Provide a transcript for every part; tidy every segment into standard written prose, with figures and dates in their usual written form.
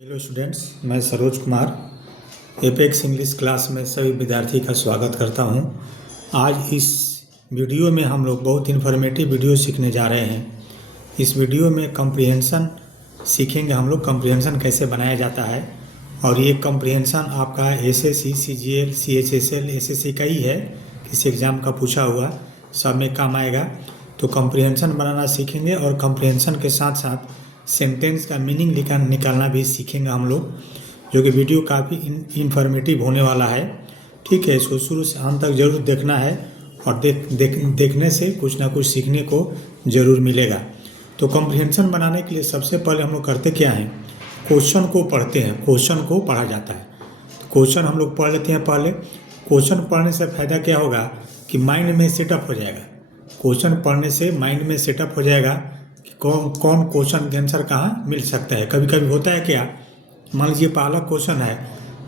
Hello students, मैं Saroj Kumar apex English class में सभी विद्यार्थी का स्वागत करता हूं। आज इस वीडियो में हम लोग बहुत इन्फॉर्मेटिव वीडियो सीखने जा रहे हैं। इस वीडियो में कॉम्प्रिहेंशन सीखेंगे हम लोग, कॉम्प्रिहेंशन कैसे बनाया जाता है। और ये कॉम्प्रिहेंशन आपका एसएससी, सीजीएल, सीएचएसएल, एसएससी का ही है, किसी एग्ज़ाम का पूछा हुआ सब में काम आएगा। तो कॉम्प्रिहेंशन बनाना सीखेंगे और कॉम्प्रिहेंशन के साथ साथ सेंटेंस का मीनिंग निकालना भी सीखेंगे हम लोग, जो कि वीडियो काफ़ी इन्फॉर्मेटिव होने वाला है। ठीक है, इसको शुरू से अंत तक जरूर देखना है और देखने से कुछ ना कुछ सीखने को ज़रूर मिलेगा। तो कॉम्प्रिहेंशन बनाने के लिए सबसे पहले हम लोग करते क्या हैं, क्वेश्चन को पढ़ते हैं। क्वेश्चन को पढ़ा जाता है, क्वेश्चन हम लोग पढ़ लेते हैं पहले। क्वेश्चन पढ़ने से फ़ायदा क्या होगा कि माइंड में सेटअप हो जाएगा। क्वेश्चन पढ़ने से माइंड में सेटअप हो जाएगा कि कौन क्वेश्चन के आंसर कहाँ मिल सकता है। कभी कभी होता है क्या, मान लीजिए पहला क्वेश्चन है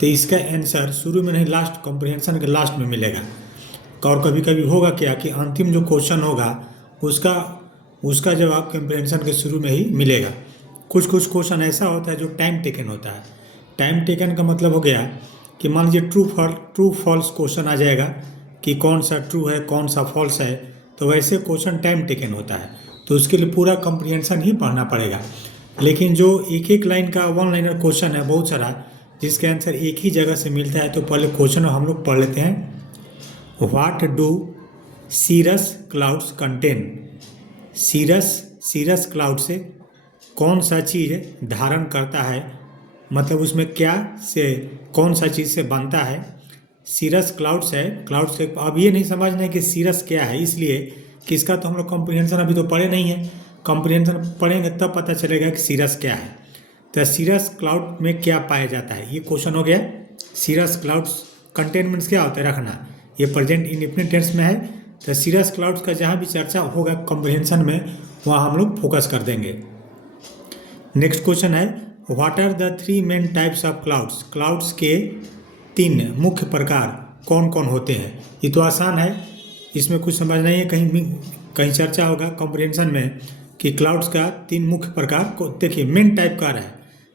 तो इसका आंसर शुरू में नहीं, लास्ट कॉम्प्रिहेंशन के लास्ट में मिलेगा। और कभी कभी होगा क्या कि अंतिम जो क्वेश्चन होगा उसका जवाब कॉम्प्रिहेंशन के शुरू में ही मिलेगा। कुछ क्वेश्चन ऐसा होता है जो टाइम टेकन होता है। टाइम टेकन का मतलब हो गया कि मान लीजिए ट्रू फॉल्स क्वेश्चन आ जाएगा कि कौन सा ट्रू है कौन सा फॉल्स है, तो वैसे क्वेश्चन टाइम टेकन होता है, तो उसके लिए पूरा कॉम्प्रिहेंशन ही पढ़ना पड़ेगा। लेकिन जो एक लाइन का वन लाइनर क्वेश्चन है बहुत सारा, जिसके आंसर एक ही जगह से मिलता है, तो पहले क्वेश्चन हम लोग पढ़ लेते हैं। What do cirrus clouds contain. Cirrus cloud से कौन सा चीज़ धारण करता है, मतलब उसमें क्या से कौन सा चीज़ से बनता है। सीरस क्लाउड्स है, क्लाउड से। अब ये नहीं समझना है कि सीरस क्या है, इसलिए कि इसका तो हम लोग कॉम्प्रिहेंशन अभी तो पढ़े नहीं है। कॉम्प्रिहेंशन पढ़ेंगे तब पता चलेगा कि सीरस क्या है। तो सीरस क्लाउड में क्या पाया जाता है, ये क्वेश्चन हो गया। सीरस क्लाउड्स कंटेनमेंट्स क्या होता है, रखना। ये प्रेजेंट इंडेफिनिट टेंस में है, तो सीरस क्लाउड्स का जहाँ भी चर्चा होगा कॉम्प्रिहेंशन में, वहाँ हम लोग फोकस कर देंगे। नेक्स्ट क्वेश्चन है, what are the 3 main types of clouds. Clouds के 3 मुख्य प्रकार कौन कौन होते हैं। ये तो आसान है, इसमें कुछ समझ नहीं है। कहीं चर्चा होगा कॉम्प्रिहेंशन में कि क्लाउड्स का 3 मुख्य प्रकार को देखिए। मेन टाइप का है,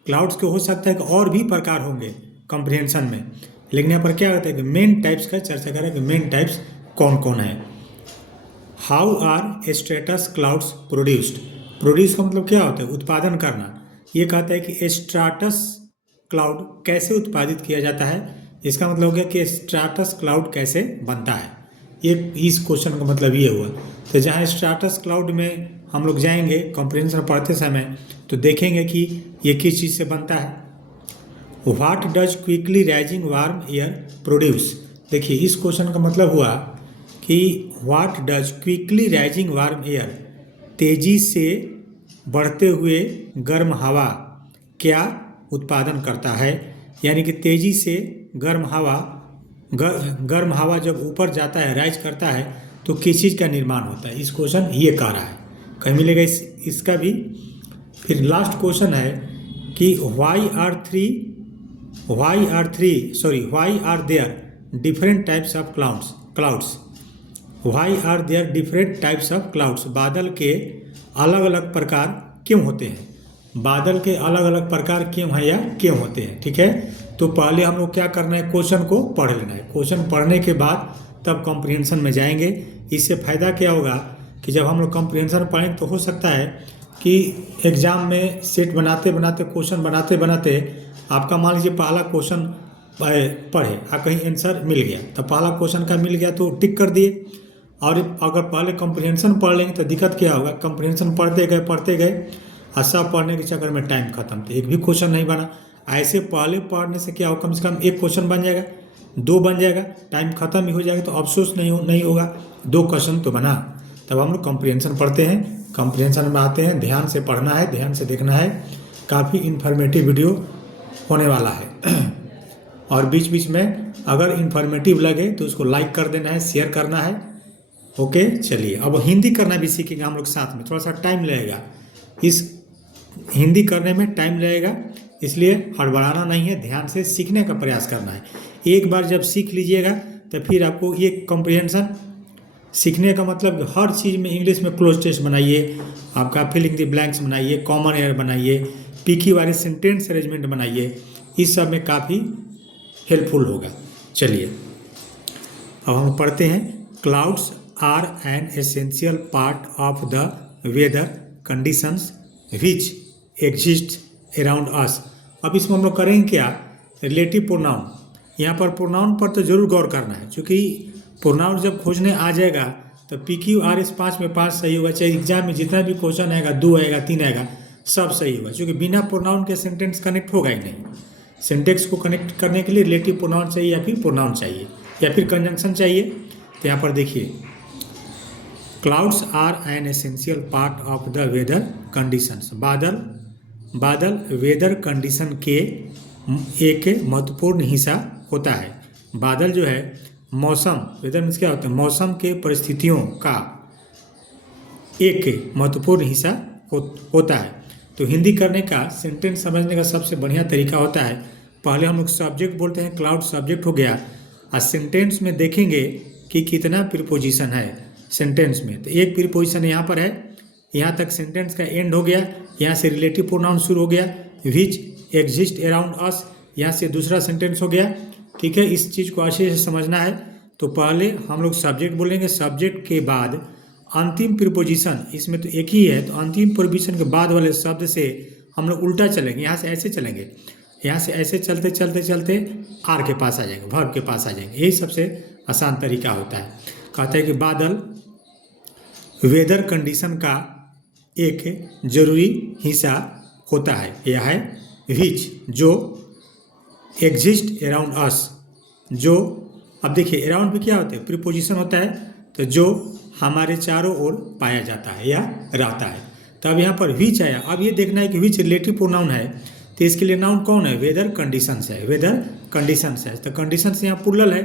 क्लाउड्स के हो सकता है कि और भी प्रकार होंगे कॉम्प्रिहेंशन में, लेकिन यहाँ पर क्या होता है कि मेन टाइप्स का चर्चा करें कि मेन टाइप्स कौन कौन है। How are stratus clouds produced. Produce का मतलब क्या होता है, उत्पादन करना। ये कहता है कि स्ट्राटस क्लाउड कैसे उत्पादित किया जाता है। इसका मतलब हो गया कि स्ट्राटस क्लाउड कैसे बनता है। ये इस क्वेश्चन का मतलब ये हुआ। तो जहाँ स्ट्राटस क्लाउड में हम लोग जाएंगे कॉम्प्रिहेंशन पढ़ते समय, तो देखेंगे कि ये किस चीज़ से बनता है। What does quickly rising warm air produce. देखिए इस क्वेश्चन का मतलब हुआ कि what does quickly rising warm air, तेजी से बढ़ते हुए गर्म हवा क्या उत्पादन करता है। यानी कि तेजी से गर्म हवा जब ऊपर जाता है, राइज करता है, तो किस चीज़ का निर्माण होता है। इस क्वेश्चन ये कह रहा है, कहीं मिलेगा इसका भी। फिर लास्ट क्वेश्चन है कि why are there different types of clouds. Why are there different types of clouds. बादल के अलग अलग प्रकार क्यों होते हैं। बादल के अलग अलग प्रकार क्यों हैं या क्यों होते हैं। ठीक है, तो पहले हम लोग क्या करना है, क्वेश्चन को पढ़ लेना है। क्वेश्चन पढ़ने के बाद तब कॉम्प्रिहेंशन में जाएंगे। इससे फ़ायदा क्या होगा कि जब हम लोग कॉम्प्रिहेंशन पढ़ें तो हो सकता है कि एग्ज़ाम में सेट बनाते बनाते, क्वेश्चन बनाते बनाते आपका मान लीजिए पहला क्वेश्चन पढ़े और कहीं आंसर मिल गया, तो पहला क्वेश्चन का मिल गया तो टिक कर दिए। और अगर पहले कॉम्प्रिहेंशन पढ़ लेंगे तो दिक्कत क्या होगा, कॉम्प्रिहेंशन पढ़ते गए और सब पढ़ने के चक्कर में टाइम खत्म, तो एक भी क्वेश्चन नहीं बना। ऐसे पहले पढ़ने से क्या होगा, कम से कम एक क्वेश्चन बन जाएगा, 2 बन जाएगा, टाइम खत्म ही हो जाएगा, तो अफसोस नहीं होगा। 2 क्वेश्चन तो बना। तब हम लोग कॉम्प्रिहेंशन पढ़ते हैं, कॉम्प्रिहेंशन में आते हैं। ध्यान से पढ़ना है, ध्यान से देखना है, काफ़ी इन्फॉर्मेटिव वीडियो होने वाला है। और बीच बीच में अगर इन्फॉर्मेटिव लगे तो उसको लाइक कर देना है, शेयर करना है। ओके, चलिए अब हिंदी करना भी सीखेंगे हम लोग साथ में। थोड़ा सा टाइम लगेगा, इस हिंदी करने में टाइम लगेगा, इसलिए हड़बड़ाना नहीं है, ध्यान से सीखने का प्रयास करना है। एक बार जब सीख लीजिएगा तो फिर आपको ये कॉम्प्रिहेंशन सीखने का मतलब हर चीज़ में इंग्लिश में क्लोज टेस्ट बनाइए, आपका फिलिंग द ब्लैंक्स बनाइए, कॉमन एयर बनाइए, पीकी वाले सेंटेंस अरेंजमेंट बनाइए, इस सब में काफ़ी हेल्पफुल होगा। चलिए अब हम पढ़ते हैं। Clouds are an essential part of the weather conditions which exist around us. अब इसमें हम लोग करेंगे क्या, रिलेटिव प्रोनाउन। यहाँ पर प्रोनाउन पर तो जरूर गौर करना है, क्योंकि प्रोनाउन जब खोजने आ जाएगा तो पी क्यू आर एस 5 में 5 सही होगा, चाहे एग्जाम में जितना भी क्वेश्चन आएगा 2 आएगा 3 आएगा सब सही होगा, क्योंकि बिना प्रोनाउन के सेंटेंस कनेक्ट होगा ही नहीं। सेंटेंस को कनेक्ट करने के लिए रिलेटिव प्रोनाउन चाहिए या फिर प्रोनाउन चाहिए या फिर कंजंक्शन चाहिए। तो यहाँ पर देखिए, clouds are an essential part of the weather conditions. बादल वेदर कंडीशन के एक महत्वपूर्ण हिस्सा होता है। बादल जो है मौसम, वेदर मीन्स क्या होता है, मौसम के परिस्थितियों का एक महत्वपूर्ण हिस्सा होता है। तो हिंदी करने का, सेंटेंस समझने का सबसे बढ़िया तरीका होता है, पहले हम लोग सब्जेक्ट बोलते हैं, क्लाउड सब्जेक्ट हो गया, और सेंटेंस में देखेंगे कि कितना प्रीपोजिशन है सेंटेंस में। तो एक प्रीपोजिशन यहाँ पर है, यहाँ तक सेंटेंस का एंड हो गया, यहाँ से रिलेटिव प्रोनाउन शुरू हो गया, विच एग्जिस्ट अराउंड अस, यहाँ से दूसरा सेंटेंस हो गया। ठीक है, इस चीज़ को अच्छे से समझना है। तो पहले हम लोग सब्जेक्ट बोलेंगे, सब्जेक्ट के बाद अंतिम प्रीपोजिशन, इसमें तो एक ही है, तो अंतिम प्रीपोजिशन के बाद वाले शब्द से हम लोग उल्टा चलेंगे, यहाँ से ऐसे चलेंगे, यहाँ से ऐसे चलते चलते चलते आर के पास आ जाएंगे, वर्ब के पास आ जाएंगे। यही सबसे आसान तरीका होता है। कहते हैं कि बादल वेदर कंडीशन का एक जरूरी हिस्सा होता है, यह है विच, जो एग्जिस्ट अराउंड अस, जो, अब देखिए अराउंड भी क्या होता है, प्रीपोजिशन होता है, तो जो हमारे चारों ओर पाया जाता है या रहता है। तो अब यहाँ पर विच आया, अब ये देखना है कि विच रिलेटिव प्रोनाउन है, तो इसके लिए नाउन कौन है, वेदर कंडीशंस है, वेदर कंडीशंस है। तो कंडीशंस यहाँ प्लुरल है,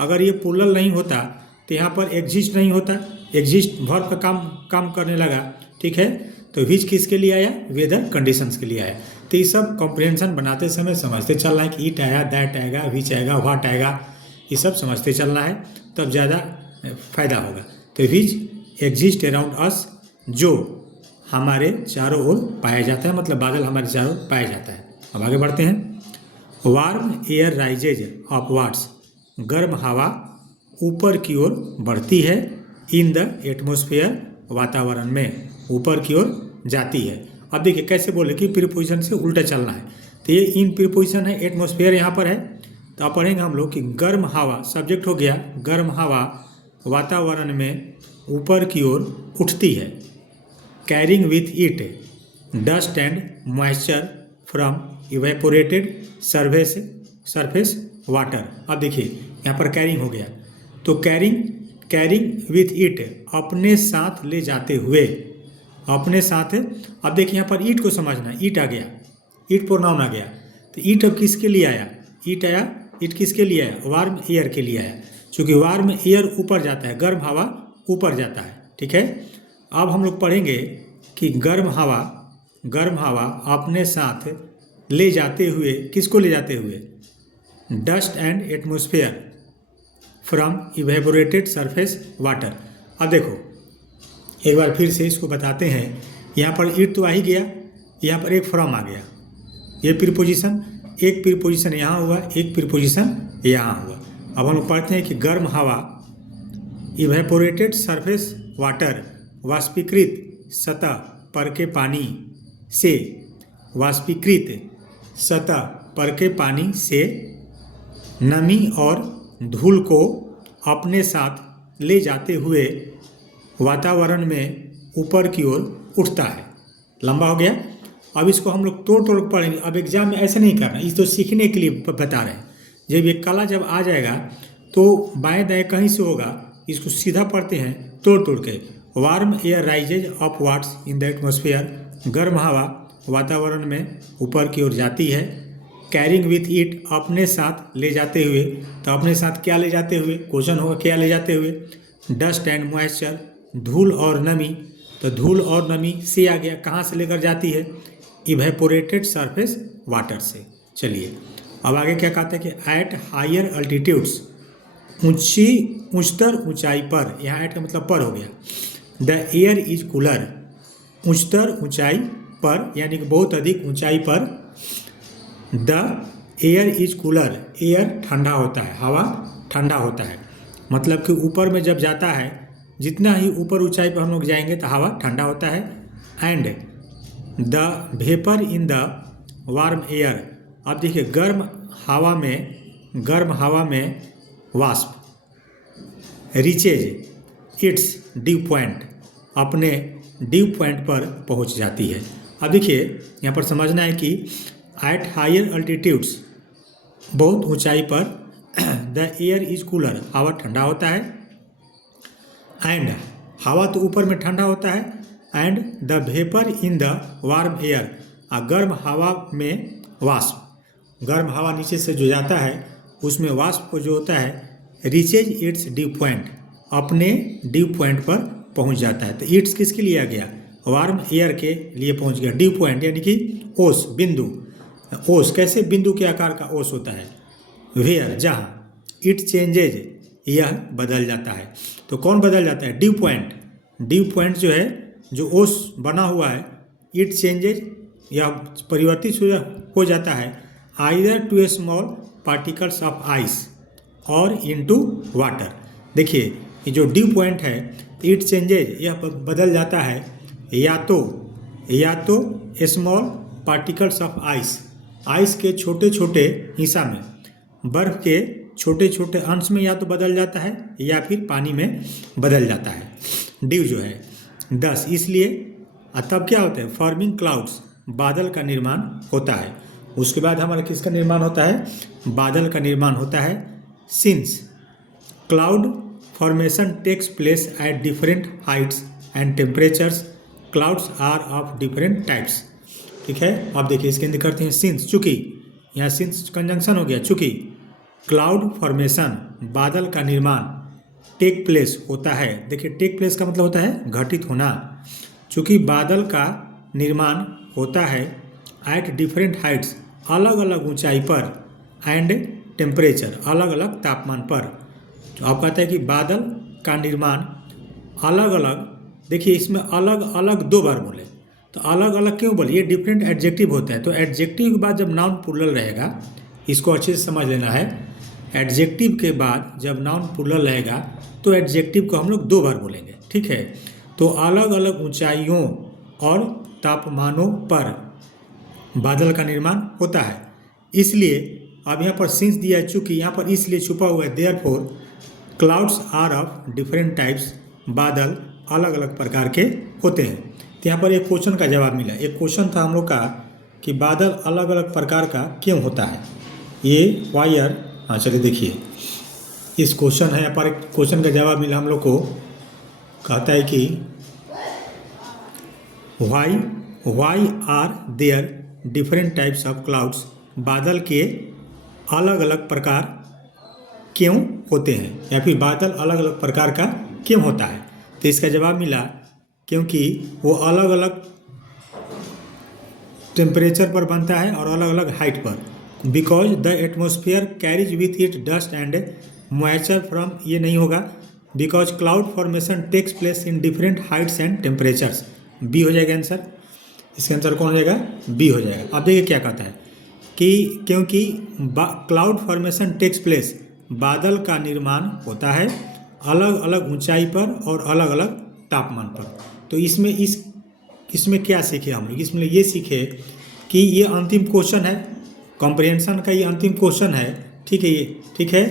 अगर ये प्लुरल नहीं होता तो यहाँ पर एग्जिस्ट नहीं होता, एग्जिस्ट वर्ब का काम करने लगा। ठीक है, तो विच किसके लिए आया, वेदर कंडीशंस के लिए आया। तो ये सब कॉम्प्रिहेंशन बनाते समय समझते चलना है कि इट आया, दैट आएगा, विच आएगा, व्हाट आएगा, ये सब समझते चलना है, तब ज़्यादा फायदा होगा। तो विच एग्जिस्ट अराउंड अस, जो हमारे चारों ओर पाया जाता है, मतलब बादल हमारे चारों ओर पाया जाता है। अब आगे बढ़ते हैं। वार्म एयर राइजेज अपवार्ड्स, गर्म हवा ऊपर की ओर बढ़ती है, इन द एटमोस्फेयर, वातावरण में ऊपर की ओर जाती है। अब देखिए कैसे बोले कि प्रीपोजिशन से उल्टा चलना है, तो ये इन प्रीपोजिशन है, एटमोस्फेयर यहाँ पर है। तो अब पढ़ेंगे हम लोग कि गर्म हवा, सब्जेक्ट हो गया, गर्म हवा वातावरण में ऊपर की ओर उठती है, carrying with it dust and moisture from evaporated surface water. अब देखिए यहाँ पर कैरिंग हो गया, तो कैरिंग विथ इट, अपने साथ ले जाते हुए, अपने साथ। अब देखिए यहाँ पर ईट को समझना, ईट आ गया, ईट प्रोनाउन आ गया, तो ईट अब किसके लिए आया, ईट आया, ईट किसके लिए आया, वार्म एयर के लिए आया, क्योंकि वार्म एयर ऊपर जाता है, गर्म हवा ऊपर जाता है। ठीक है, अब हम लोग पढ़ेंगे कि गर्म हवा अपने साथ ले जाते हुए, किसको ले जाते हुए, dust and atmosphere from evaporated surface water. अब देखो एक बार फिर से इसको बताते हैं, यहाँ पर ईट तो आ ही गया, यहाँ पर एक फ्रॉम आ गया, ये प्रीपोजिशन, एक प्रीपोजिशन यहाँ हुआ, एक प्रीपोजिशन यहाँ हुआ। अब हम लोग पढ़ते हैं कि गर्म हवा इवेपोरेटेड सरफेस वाटर, वाष्पीकृत सतह पर के पानी से, वाष्पीकृत सतह पर के पानी से नमी और धूल को अपने साथ ले जाते हुए वातावरण में ऊपर की ओर उठता है। लंबा हो गया, अब इसको हम लोग तोड़ पढ़ेंगे। अब एग्जाम में ऐसे नहीं करना, इस तो सीखने के लिए बता रहे हैं। जब ये कला जब आ जाएगा तो बाएं दाएं कहीं से होगा, इसको सीधा पढ़ते हैं तोड़ के। Warm air rises upwards in the atmosphere, गर्म हवा वातावरण में ऊपर की ओर जाती है, कैरिंग विथ इट, अपने साथ ले जाते हुए, तो अपने साथ क्या ले जाते हुए, क्वेश्चन होगा क्या ले जाते हुए, डस्ट एंड मॉइस्चर, धूल और नमी, तो धूल और नमी से आ गया, कहाँ से लेकर जाती है, इवेपोरेटेड सरफेस वाटर से। चलिए अब आगे क्या कहते हैं कि एट हायर अल्टीट्यूड्स, उच्चतर ऊंचाई पर, यहाँ एट का मतलब पर हो गया, द एयर इज कूलर, उच्चतर ऊंचाई पर यानी कि बहुत अधिक ऊंचाई पर the air is cooler, air ठंडा होता है, हवा ठंडा होता है। मतलब कि ऊपर में जब जाता है, जितना ही ऊपर ऊंचाई पर हम लोग जाएंगे तो हवा ठंडा होता है। And the vapour in the warm air, अब देखिए गर्म हवा में वाष्प रीचेज इट्स ड्यू पॉइंट, अपने ड्यू पॉइंट पर पहुंच जाती है। अब देखिए यहाँ पर समझना है कि एट हायर अल्टीट्यूड्स, बहुत ऊंचाई पर द एयर इज कूलर, हवा ठंडा होता है। एंड हवा तो ऊपर में ठंडा होता है। And the vapour in the warm air, गर्म हवा में वाष्प, गर्म हवा नीचे से जो जाता है उसमें वाष्प को जो होता है रीचेज इट्स ड्यू पॉइंट, अपने ड्यू पॉइंट पर पहुंच जाता है। तो इट्स किसके लिए आ गया? वार्म एयर के लिए पहुंच गया। ड्यू पॉइंट यानी कि ओस, बिंदु। ओस कैसे बिंदु के आकार का ओस होता है? वेयर, जहाँ। इट चेंजेज, यह बदल जाता है। तो कौन बदल जाता है? Due point. ड्यू पॉइंट जो है, जो ओस बना हुआ है, इट चेंजेज, यह परिवर्तित हो जाता है either to a small particles of ice और इनटू वाटर। देखिए ये जो ड्यू पॉइंट है, इट चेंजेज, यह बदल जाता है या तो small particles of ice, ice के छोटे छोटे हिस्सा में, बर्फ के छोटे छोटे अंश में या तो बदल जाता है या फिर पानी में बदल जाता है ड्यू जो है। 10 इसलिए तब क्या होता है? फॉर्मिंग क्लाउड्स, बादल का निर्माण होता है। उसके बाद हमारा किसका निर्माण होता है? बादल का निर्माण होता है। Since cloud formation takes place at different heights and temperatures, clouds are of different types. ठीक है, अब देखिए इसके अंदर करते हैं सिंस, चूँकि यहाँ सिंस कंजंक्शन हो गया, चूँकि क्लाउड फॉर्मेशन, बादल का निर्माण, टेक प्लेस होता है। देखिए टेक प्लेस का मतलब होता है घटित होना। चूँकि बादल का निर्माण होता है एट डिफरेंट हाइट्स, अलग अलग ऊंचाई पर, एंड टेम्परेचर, अलग अलग तापमान पर। तो आप कहते हैं कि बादल का निर्माण अलग अलग, देखिए इसमें अलग अलग 2 बार बोले, तो अलग अलग क्यों बोले? ये डिफरेंट एडजेक्टिव होता है। तो एडजेक्टिव के बाद जब नाउन प्लूरल रहेगा, इसको अच्छे से समझ लेना है। एडजेक्टिव के बाद जब नाउन प्लूरल रहेगा तो एडजेक्टिव को हम लोग 2 बार बोलेंगे। ठीक है, तो अलग अलग ऊंचाइयों और तापमानों पर बादल का निर्माण होता है। इसलिए अब यहाँ पर सिंस दिया है, चूँकि यहाँ पर इसलिए छुपा हुआ है, therefore clouds are of different types, बादल अलग अलग प्रकार के होते हैं। तो यहाँ पर एक क्वेश्चन का जवाब मिला। एक क्वेश्चन था हम लोग का कि बादल अलग अलग प्रकार का क्यों होता है, ये वाई आर। हाँ चलिए देखिए, इस क्वेश्चन है, यहाँ पर क्वेश्चन का जवाब मिला हम लोग को। कहता है कि why are there different types of clouds, बादल के अलग अलग प्रकार क्यों होते हैं, या फिर बादल अलग अलग प्रकार का क्यों होता है। तो इसका जवाब मिला क्योंकि वो अलग अलग टेम्परेचर पर बनता है और अलग अलग हाइट पर। Because the atmosphere carries with it dust and moisture from, ये नहीं होगा, because cloud formation takes place in different heights and temperatures. B हो जाएगा आंसर। इसका आंसर कौन हो जाएगा? बी हो जाएगा। अब देखिए क्या कहता है कि क्योंकि क्लाउड फॉर्मेशन टेक्स प्लेस, बादल का निर्माण होता है अलग अलग ऊंचाई पर और अलग अलग तापमान पर। तो इसमें क्या सीखे हम लोग? इसमें ये सीखे कि ये अंतिम क्वेश्चन है, कॉम्प्रिहेंशन का ये अंतिम क्वेश्चन है। ठीक है, ये ठीक है।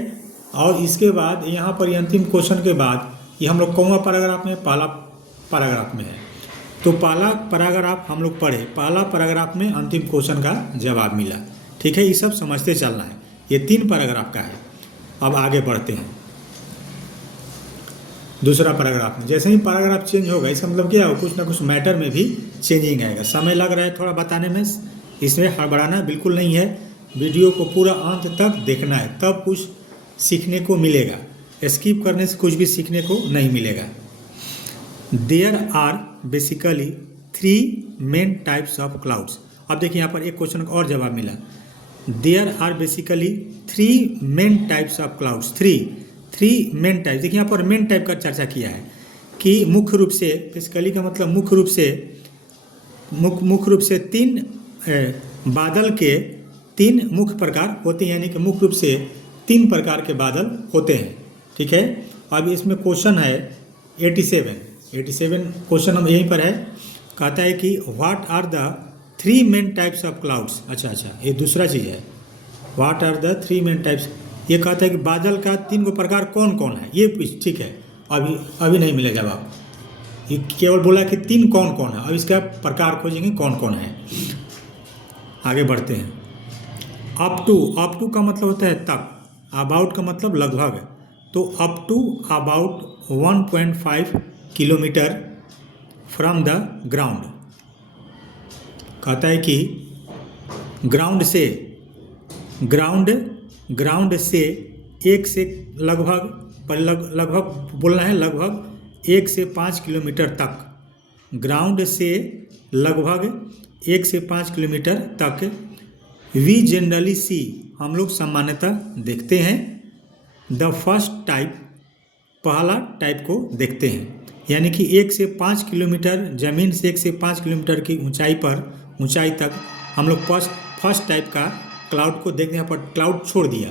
और इसके बाद यहाँ पर ये अंतिम क्वेश्चन के बाद ये हम लोग कौन पैराग्राफ में? पहला पैराग्राफ में है। तो पहला पैराग्राफ हम लोग पढ़े, पहला पैराग्राफ में अंतिम क्वेश्चन का जवाब मिला। ठीक है, ये सब समझते चलना है। ये 3 पैराग्राफ का है। अब आगे बढ़ते हैं दूसरा पैराग्राफ में। जैसे ही पैराग्राफ चेंज होगा, इसका मतलब क्या हो? कुछ ना कुछ मैटर में भी चेंजिंग आएगा। समय लग रहा है थोड़ा बताने में, इसमें हड़बड़ाना बिल्कुल नहीं है। वीडियो को पूरा अंत तक देखना है, तब कुछ सीखने को मिलेगा। स्किप करने से कुछ भी सीखने को नहीं मिलेगा। There are basically 3 main types of clouds. अब देखिए यहाँ पर एक क्वेश्चन का और जवाब मिला। There are basically 3 main types of clouds. 3 main type. देखिए यहाँ पर मेन टाइप का चर्चा किया है कि मुख्य रूप से, बेसिकली का मतलब मुख्य रूप से मुख्य रूप से तीन बादल के तीन मुख्य प्रकार होते हैं, यानी कि मुख्य रूप से तीन प्रकार के बादल होते हैं। ठीक है, अब इसमें क्वेश्चन है 87 क्वेश्चन हम यहीं पर है। कहता है कि what are the 3 main types of clouds. अच्छा, ये दूसरा चीज़ है, what are the 3 main types. ये कहता है कि बादल का 3 प्रकार कौन कौन है, ये ठीक है। अभी नहीं मिलेगा जवाब, ये केवल बोला कि 3 कौन कौन है। अब इसका प्रकार खोजेंगे कौन कौन है। आगे बढ़ते हैं। अप टू का मतलब होता है तक, अबाउट का मतलब लगभग। तो up to about 1.5 kilometre from the ground. कहता है कि ग्राउंड से एक से लगभग बोलना है, लगभग 1 से 5 किलोमीटर तक। ग्राउंड से लगभग 1 से 5 किलोमीटर तक। वी जनरली सी, हम लोग सामान्यतः देखते हैं। द फर्स्ट टाइप, पहला टाइप को देखते हैं, यानी कि 1 से 5 किलोमीटर ज़मीन से 1 से 5 किलोमीटर की ऊंचाई तक हम लोग फर्स्ट टाइप का क्लाउड को देखते हैं। पर क्लाउड छोड़ दिया,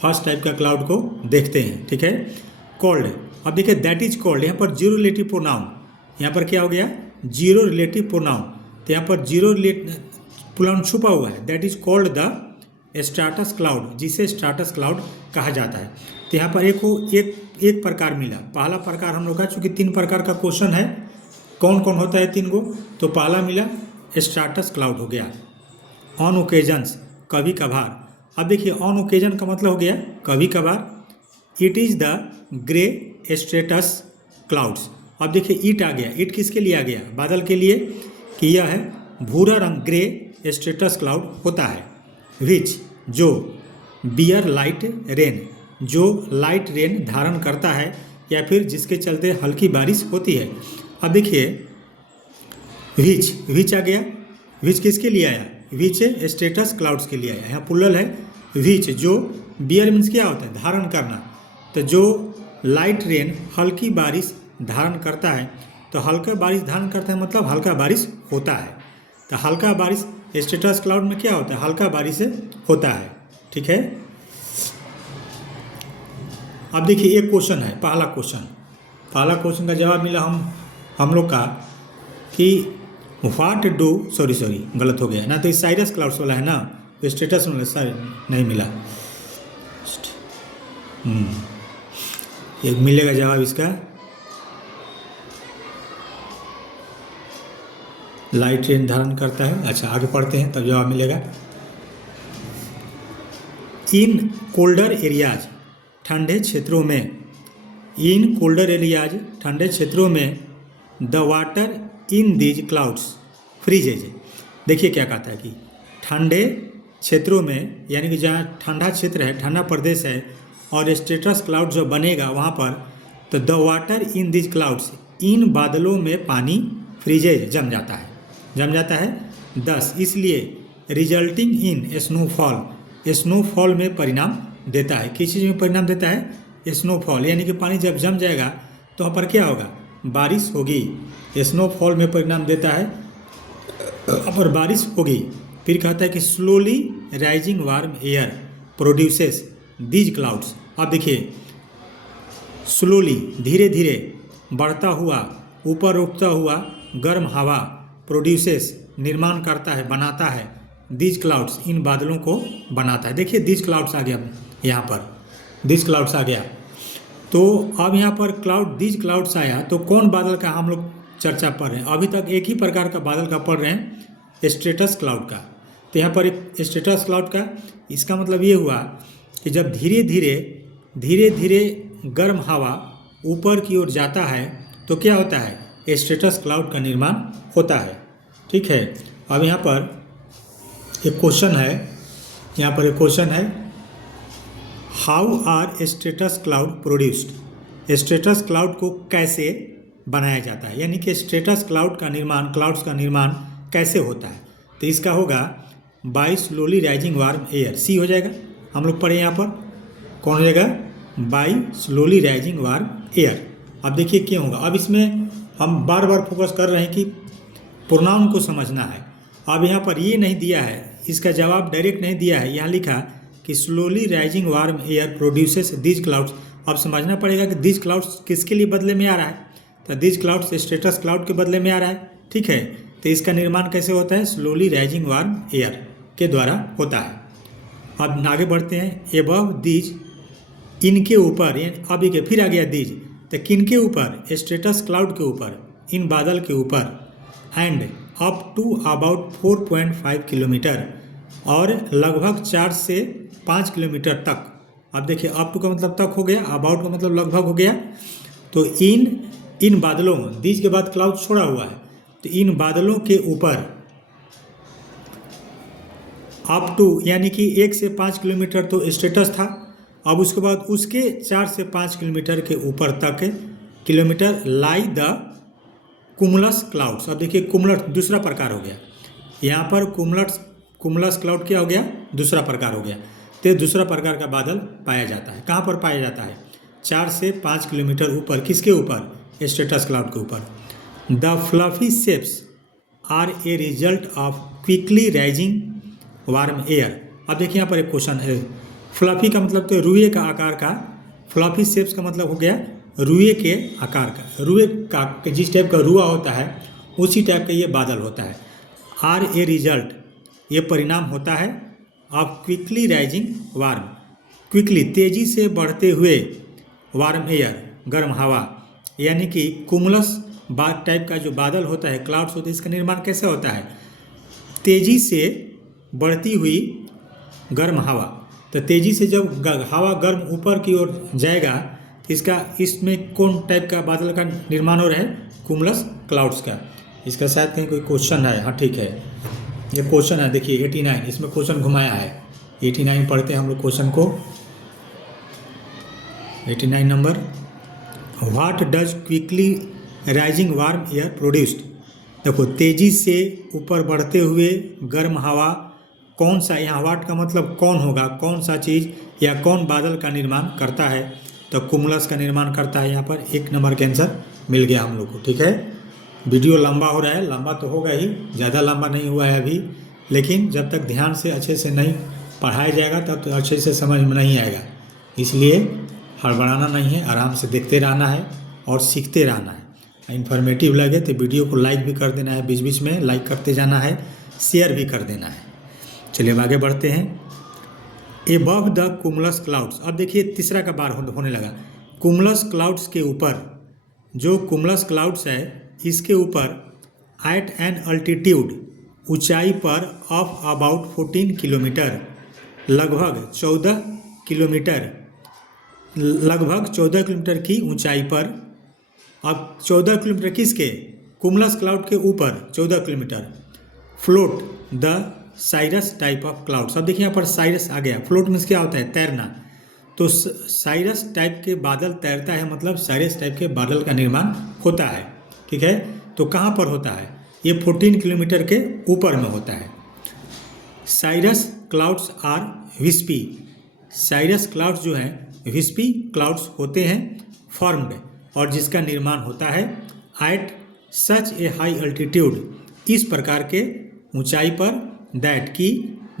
फर्स्ट टाइप का क्लाउड को देखते हैं। ठीक है, कॉल्ड। अब देखिए दैट इज कॉल्ड, यहाँ पर जीरो रिलेटिव प्रोनाउन, यहाँ पर क्या हो गया, जीरो रिलेटिव प्रोनाउन। तो यहाँ पर जीरो प्रोनाउन छुपा हुआ है। That is called the stratus cloud, जिसे स्ट्रैटस क्लाउड कहा जाता है। तो यहाँ पर एक प्रकार मिला। पहला प्रकार हम लोग का, चूँकि 3 प्रकार का क्वेश्चन है, कौन कौन होता है 3 गो, तो पहला मिला स्ट्रैटस क्लाउड हो गया। ऑन ओकेजन्स, कभी कभार। अब देखिए ऑन ओकेजन का मतलब हो गया कभी कभार। It is the grey stratus clouds. अब देखिए ईट आ गया, ईट किसके लिए आ गया, बादल के लिए, कि यह है भूरा रंग ग्रे स्ट्रेटस क्लाउड होता है। विच, जो, बियर लाइट रेन, जो लाइट रेन धारण करता है या फिर जिसके चलते हल्की बारिश होती है। अब देखिए विच आ गया। विच किसके लिए आया, विच स्ट्रेटस क्लाउड्स के लिए आया। यहाँ प्लुरल है विच। जो बियर मीन्स क्या होता है, धारण करना। तो जो लाइट रेन, हल्की बारिश धारण करता है, तो हल्का बारिश धारण करता है मतलब हल्का बारिश होता है। तो हल्का बारिश स्ट्रेटस क्लाउड में क्या होता है, हल्का बारिश होता है। ठीक है, अब देखिए एक क्वेश्चन है, पहला क्वेश्चन का जवाब मिला हम लोग का कि व्हाट डू, सॉरी गलत हो गया ना, तो साइरस क्लाउड्स वाला है ना, तो स्टेटस वाला सॉरी नहीं मिला। एक मिलेगा जवाब इसका, लाइट रेन धारण करता है। अच्छा आगे पढ़ते हैं तब जवाब मिलेगा। इन कोल्डर एरियाज, ठंडे क्षेत्रों में, इन कोल्डर एरियाज, ठंडे क्षेत्रों में, the water in these clouds फ्रीजेज। देखिए क्या कहता है कि ठंडे क्षेत्रों में, यानी कि जहाँ ठंडा क्षेत्र है, ठंडा प्रदेश है, और स्ट्रेटस क्लाउड जो बनेगा वहाँ पर, तो the water in these clouds, इन बादलों में पानी फ्रीजेज जम जाता है। 10 इसलिए रिजल्टिंग इन स्नोफॉल में परिणाम देता है। किस चीज़ में परिणाम देता है, स्नोफॉल, यानी कि पानी जब जम जाएगा तो वहाँ पर क्या होगा, बारिश होगी। स्नोफॉल में परिणाम देता है और बारिश होगी। फिर कहता है कि slowly rising warm air produces these clouds. अब देखिए स्लोली, धीरे धीरे बढ़ता हुआ, ऊपर उठता हुआ गर्म हवा, प्रोड्यूसेस निर्माण करता है, बनाता है, दीज क्लाउड्स इन बादलों को बनाता है। देखिए दीज क्लाउड्स आ गया, यहाँ पर दीज क्लाउड्स आ गया। तो अब यहाँ पर दीज क्लाउड्स आया, तो कौन बादल का हम लोग चर्चा पढ़ रहे हैं। अभी तक एक ही प्रकार का बादल का पढ़ रहे हैं, स्ट्रेटस क्लाउड का। तो यहाँ पर एक स्ट्रेटस क्लाउड का, इसका मतलब ये हुआ कि जब धीरे धीरे गर्म हवा ऊपर की ओर जाता है तो क्या होता है, स्ट्रेटस क्लाउड का निर्माण होता है। ठीक है, अब यहाँ पर एक क्वेश्चन है, how are stratus cloud produced. Stratus cloud को कैसे बनाया जाता है, यानी कि स्ट्रेटस क्लाउड्स का निर्माण कैसे होता है। तो इसका होगा by slowly rising warm air, सी हो जाएगा। हम लोग पढ़े यहाँ पर कौन हो जाएगा, by slowly rising warm air. अब देखिए क्यों होगा, अब इसमें हम बार बार फोकस कर रहे हैं कि प्रोनाउन को समझना है। अब यहाँ पर ये नहीं दिया है, इसका जवाब डायरेक्ट नहीं दिया है, यहाँ लिखा कि slowly rising warm air produces these clouds. अब समझना पड़ेगा कि दीज क्लाउड्स किसके लिए बदले में आ रहा है, तो दीज क्लाउड्स स्ट्रेटस क्लाउड के बदले में आ रहा है, ठीक है। तो इसका निर्माण कैसे होता है, स्लोली राइजिंग वार्म एयर के द्वारा होता है। अब आगे बढ़ते हैं, एबव दीज, इनके ऊपर, अब ये फिर आ गया दीज, तो किनके ऊपर, स्ट्रेटस क्लाउड के ऊपर, इन बादल के ऊपर, and up to about 4.5 kilometre, और लगभग 4 से 5 किलोमीटर तक। अब देखिए अप टू का मतलब तक हो गया, अबाउट का मतलब लगभग हो गया। तो इन बादलों, दीज के बाद क्लाउड छोड़ा हुआ है, तो इन बादलों के ऊपर अप टू यानी कि 1 से 5 किलोमीटर तो स्टेटस था, अब उसके बाद उसके 4 से 5 किलोमीटर के ऊपर तक किलोमीटर लाई द कुमुलस क्लाउड्स। अब देखिए कुमुलस दूसरा प्रकार हो गया, यहाँ पर कुमुलस क्लाउड क्या हो गया, दूसरा प्रकार हो गया। तो दूसरा प्रकार का बादल पाया जाता है, कहाँ पर पाया जाता है, 4 से 5 किलोमीटर ऊपर, किसके ऊपर, स्ट्रेटस क्लाउड के ऊपर। The fluffy shapes are a result of quickly rising warm air. अब देखिए यहाँ पर एक क्वेश्चन है, फ्लफी का मतलब तो रुए का आकार का, फ्लफी शेप्स का मतलब हो गया रुए के आकार का, रुए का जिस टाइप का रुआ होता है उसी टाइप का ये बादल होता है। आर ए रिजल्ट, ये परिणाम होता है of quickly rising warm, quickly तेज़ी से बढ़ते हुए, वार्म एयर गर्म हवा, यानी कि कुमुलस टाइप का जो बादल होता है, क्लाउड्स होते हैं, इसका निर्माण कैसे होता है, तेज़ी से बढ़ती हुई गर्म हवा। तो तेज़ी से जब हवा गर्म ऊपर की ओर जाएगा तो इसमें कौन टाइप का बादल का निर्माण हो रहा है, कुमुलस क्लाउड्स का। इसका शायद कहीं कोई क्वेश्चन है, हाँ ठीक है, ये क्वेश्चन है, देखिए 89, इसमें क्वेश्चन घुमाया है। 89 पढ़ते हैं हम लोग क्वेश्चन को, 89 number, what does quickly rising warm air produced. देखो तेज़ी से ऊपर बढ़ते हुए गर्म हवा, कौन सा, यहाँ व्हाट का मतलब कौन होगा, कौन सा चीज़ या कौन बादल का निर्माण करता है, तो कुमुलस का निर्माण करता है। यहाँ पर 1 नंबर के आंसर मिल गया हम लोग को, ठीक है। वीडियो लंबा हो रहा है, लंबा तो होगा ही, ज़्यादा लंबा नहीं हुआ है अभी, लेकिन जब तक ध्यान से अच्छे से नहीं पढ़ाया जाएगा तब तो अच्छे से समझ में नहीं आएगा, इसलिए हड़बड़ाना नहीं है, आराम से देखते रहना है और सीखते रहना है। इन्फॉर्मेटिव लगे तो वीडियो को लाइक भी कर देना है, बीच बीच में लाइक करते जाना है, शेयर भी कर देना है। चलिए अब आगे बढ़ते हैं, एबव द कुमुलस क्लाउड्स। अब देखिए तीसरा का बार होने लगा, कुमुलस क्लाउड्स के ऊपर, जो कुमुलस क्लाउड्स है इसके ऊपर एट एन अल्टीट्यूड, ऊंचाई पर ऑफ अबाउट 14 किलोमीटर, लगभग 14 किलोमीटर, लगभग 14 किलोमीटर की ऊंचाई पर। अब 14 किलोमीटर किसके, कुमुलस क्लाउड के ऊपर 14 kilometre, float the Cyrus type of clouds. अब देखिए यहाँ पर साइरस आ गया, फ्लोट मीन्स क्या होता है, तैरना, तो साइरस टाइप के बादल तैरता है, मतलब साइरस टाइप के बादल का निर्माण होता है, ठीक है। तो कहाँ पर होता है, ये 14 किलोमीटर के ऊपर में होता है। Cirrus clouds are wispy, cirrus clouds जो हैं विस्पी क्लाउड्स होते हैं फॉर्म्ड, और जिसका निर्माण होता है at such A high altitude, इस प्रकार के ऊंचाई पर, दैट की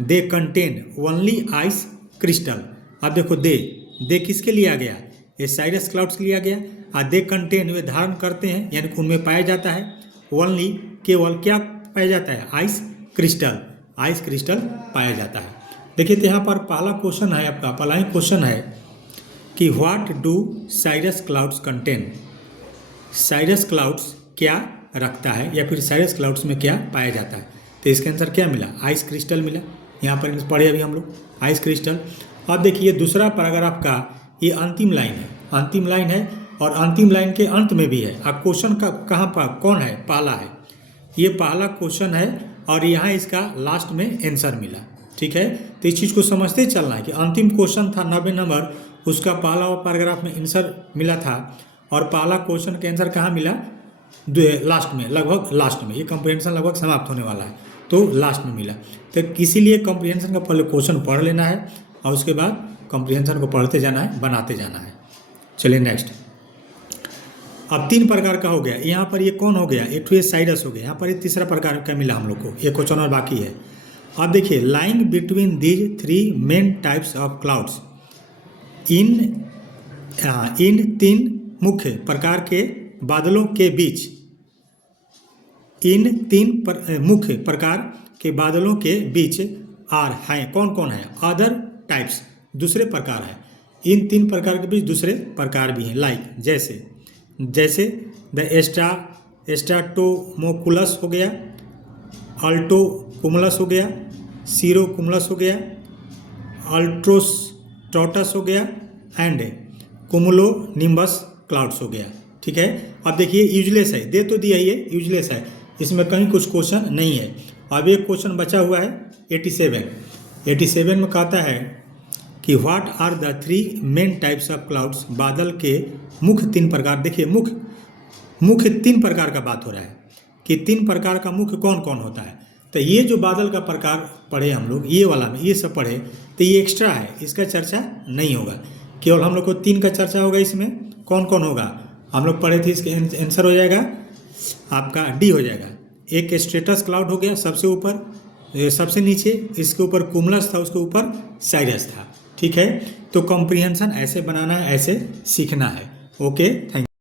they contain only ice crystal. अब देखो दे किसके लिए आ गया, ये साइरस क्लाउड्स के लिए आ गया, और दे कंटेन, वे धारण करते हैं, यानी कि उनमें पाया जाता है ओनली, केवल क्या पाया जाता है, आइस क्रिस्टल, आइस क्रिस्टल पाया जाता है। देखिए तो यहाँ पर पहला क्वेश्चन है आपका, पहला ही क्वेश्चन है कि what do cirrus clouds contain, cirrus clouds क्या रखता है, या फिर साइरस क्लाउड्स में क्या पाया जाता है। तो इसका आंसर क्या मिला, आइस क्रिस्टल मिला, यहाँ पर पढ़े अभी हम लोग आइस क्रिस्टल। अब देखिए दूसरा पैराग्राफ का ये अंतिम लाइन है, अंतिम लाइन है, और अंतिम लाइन के अंत में भी है। अब क्वेश्चन का कहाँ पर कौन है, पहला है, ये पहला क्वेश्चन है, और यहाँ इसका लास्ट में आंसर मिला, ठीक है। तो इस चीज़ को समझते चलना है कि अंतिम क्वेश्चन था 90 नंबर, उसका पहला पैराग्राफ में आंसर मिला था, और पहला क्वेश्चन के आंसर कहाँ मिला, लास्ट में, लगभग लास्ट में, ये कॉम्प्रिहेंशन लगभग समाप्त होने वाला है तो लास्ट में मिला। तो इसीलिए कॉम्प्रिहेंशन का पहले क्वेश्चन पढ़ लेना है, और उसके बाद कॉम्प्रिहेंशन को पढ़ते जाना है, बनाते जाना है। चलिए नेक्स्ट, अब 3 प्रकार का हो गया। यहाँ पर ये कौन हो गया, एक तो ये साइरस हो गया, यहाँ पर ये तीसरा प्रकार का मिला हम लोग को, एक क्वेश्चन और बाकी है। अब देखिए, lying between these 3 main types of clouds, इन 3 मुख्य प्रकार के बादलों के बीच, इन 3 मुख्य प्रकार के बादलों के बीच आर हैं, कौन कौन है, अदर टाइप्स, दूसरे प्रकार हैं। इन 3 प्रकार के बीच दूसरे प्रकार भी हैं, लाइक जैसे द स्ट्राटोमोकुलस हो गया, अल्टोकुमुलस हो गया, सीरोकुमुलस हो गया, अल्ट्रोस्ट्राटस हो गया एंड कुमुलोनिम्बस क्लाउड्स हो गया। ठीक है, अब देखिए यूजलेस है, दे तो दिया, ये यूजलेस है, इसमें कहीं कुछ क्वेश्चन नहीं है। अब एक क्वेश्चन बचा हुआ है 87 में कहता है कि what are the 3 main types of clouds, बादल के मुख्य 3 प्रकार। देखिए मुख्य 3 प्रकार का बात हो रहा है कि 3 प्रकार का मुख्य कौन कौन होता है। तो ये जो बादल का प्रकार पढ़े हम लोग, ये वाला में ये सब पढ़े, तो ये एक्स्ट्रा है, इसका चर्चा नहीं होगा, केवल हम लोग को 3 का चर्चा होगा। इसमें कौन कौन होगा हम लोग पढ़े थे, इसका आंसर हो जाएगा आपका डी हो जाएगा। एक स्ट्रेटस क्लाउड हो गया सबसे ऊपर, सबसे नीचे, इसके ऊपर कुमुलस था, उसके ऊपर साइरस था। ठीक है, तो कॉम्प्रिहेंशन ऐसे बनाना है, ऐसे सीखना है। Okay, thank you.